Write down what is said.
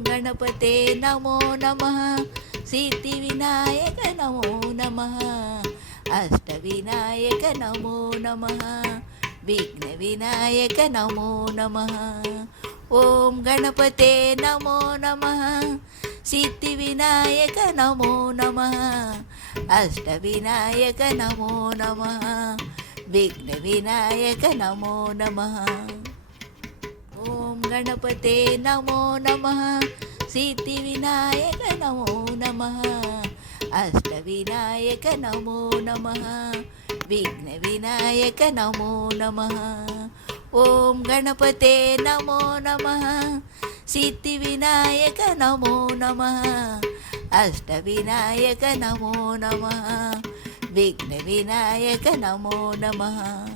ಗಣಪತೆ ನಮೋ ನಮಃ. ಸಿದ್ಧಿವಿನಾಯಕ ನಮೋ ನಮಃ. ಅಷ್ಟವಿನಾಯಕ ನಮೋ ನಮಃ. ವಿಘ್ನ ವಿನಾಯಕ ನಮೋ ನಮಃ. ಓಂ ಗಣಪತೆ ನಮೋ ನಮಃ. ಸಿದ್ಧಿವಿನಾಯಕ ನಮೋ ನಮಃ. ಅಷ್ಟವಿನಾಯಕ ನಮೋ ನಮಃ. ವಿಘ್ನ ವಿನಾಯಕ ನಮೋ ನಮಃ. ಓಂ ಗಣಪತೆ ನಮೋ ನಮಃ. ಸಿದ್ಧಿವಿನಾಯಕ ನಮೋ ನಮಃ. ಅಷ್ಟವಿನಾಯಕ ನಮೋ ನಮಃ. ವಿಘ್ನ ವಿನಾಯಕ ನಮೋ ನಮಃ. ಓಂ ಗಣಪತೆ ನಮೋ ನಮಃ. ಸಿದ್ಧಿವಿನಾಯಕ ನಮೋ ನಮಃ. ಅಷ್ಟವಿನಾಯಕ ನಮೋ ನಮಃ. ವಿಘ್ನ ವಿನಾಯಕ ನಮೋ ನಮಃ.